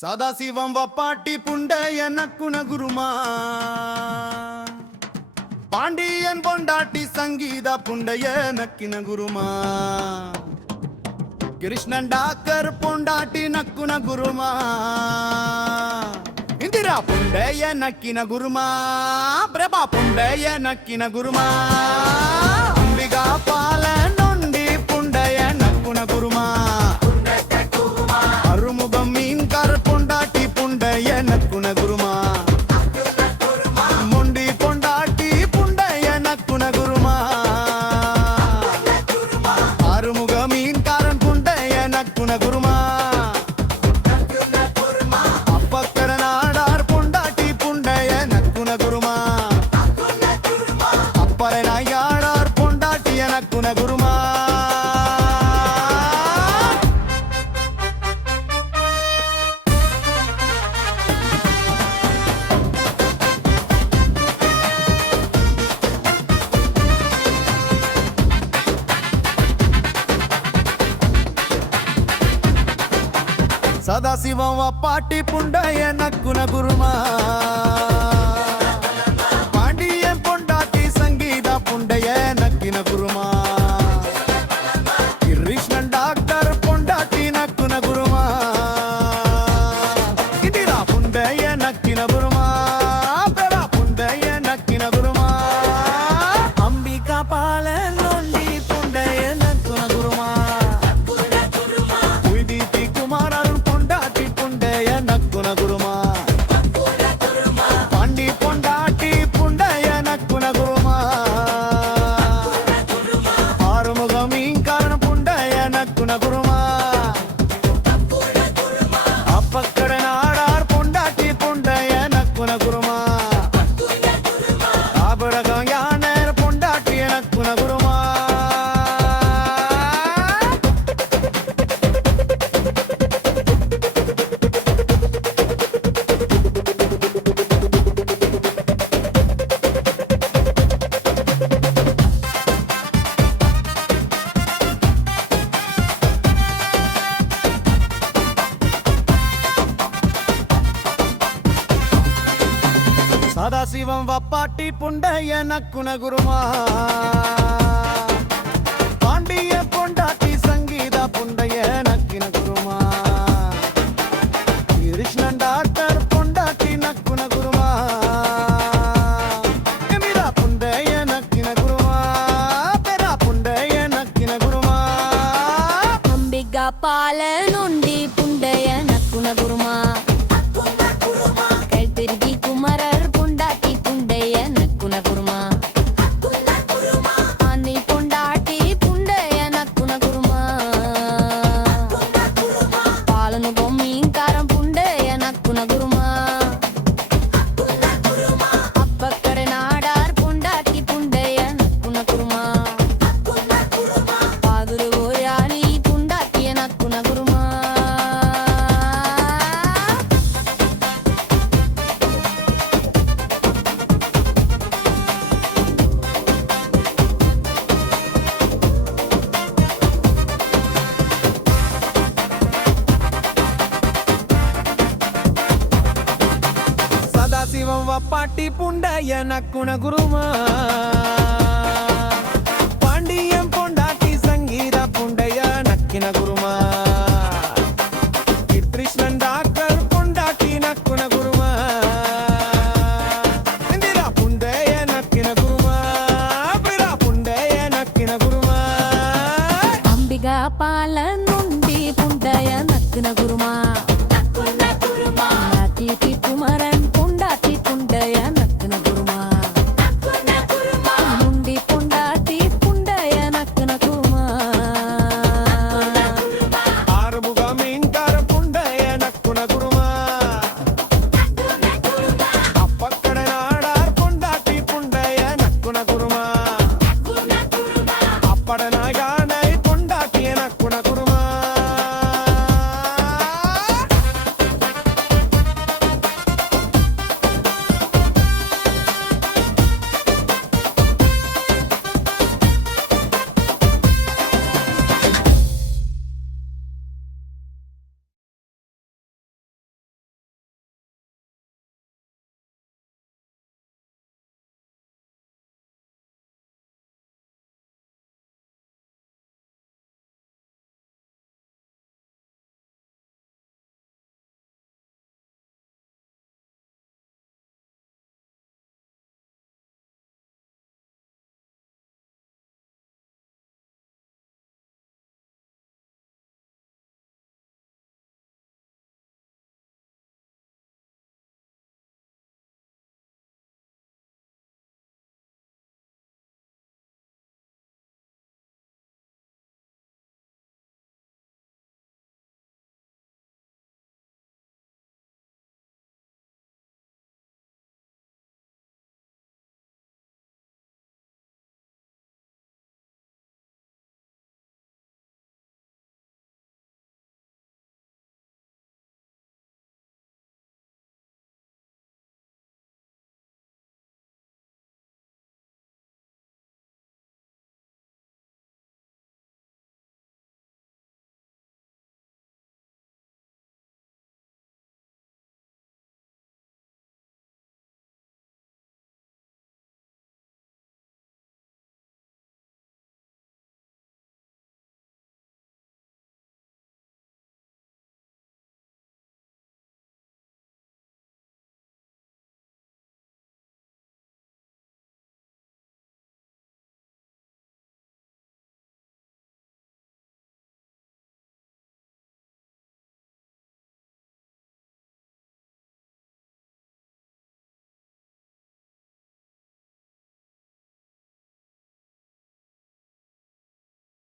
சதாசிவம் வப்பாட்டி புண்டைய நக்குன குருமா பாண்டியன் பொண்டாட்டி சங்கீதா புண்டைய நக்கின குருமா கிருஷ்ணன் டாக்கர் பொண்டாட்டி நக்குன குருமா இந்திரா புண்டைய நக்கின குருமா பிரபா புண்டைய நக்கின குருமா அம்பிகா பால நொண்டி புண்டைய நக்குன குருமா அருமுகம் மீன்கார பொண்டாட்டி புண்டைய நக்குன குருமா மொண்டி பொண்டாட்டி புண்டைய நக்குன குருமா அருமுக மீன்காரன் புண்டைய நக்குன குருமா அப்பக்கர நாடார் பொண்டாட்டி புண்டைய நக்குன குருமா அப்பறை நாயாடார் பொண்டாட்டிய நக்குன குருமா சதாசிவம் வப்பாட்டி புண்டைய நக்குன குருமா பாண்டியன் பொண்டாட்டி சங்கீதா புண்டைய நக்கின குருமா கிருஷ்ணன் டாக்டர் பொண்டாட்டி நக்குன குருமா இந்திரா புண்டைய நக்கின குருமா பிரபா புண்டைய நக்கின குருமா அம்பிகா பால நொண்டி புண்டைய நக்குன குருமா உய்தீதி குமார நக்குன குருமா பாண்டி பொண்டாட்டி புண்டைய நக்குன குருமா ஆறுமுகம் மீன்காரன் புண்டைய நக்குன குருமா அப்பக்கட நாடார் பொண்டாட்டி புண்டைய நக்குன குருமா ஆபரகம் யானர் பொண்டாட்டிய நக்குன குருமா சதாசிவம் வப்பாட்டி புண்டைய நக்குன குருமா பாண்டிய பொண்டாட்டி சங்கீதா புண்டைய நக்கின குருமா கிருஷ்ணன் டாக்டர் பொண்டாட்டி நக்குன குருமா எமிரா புண்டைய நக்கின குருமா பெரா புண்டைய நக்கின குருமா அம்பிகா பால நொண்டி புண்டைய நக்குன குருமா கல்திருகி குமரர் பொண்டாட்டி புண்டைய நக்குன குருமா ஆனி பொண்டாட்டி புண்டைய நக்குன குருமா பாலனுபம் மீன்காரம் புண்டைய நக்குன குருமா அப்பக்கடை நாடார் பொண்டாட்டி புண்டைய நக்குன குருமா பாதுரு ஓராணி புண்டாட்டிய நக்குன குருமா சதாசிவம் வப்பாட்டி புண்டைய நக்குன குருமா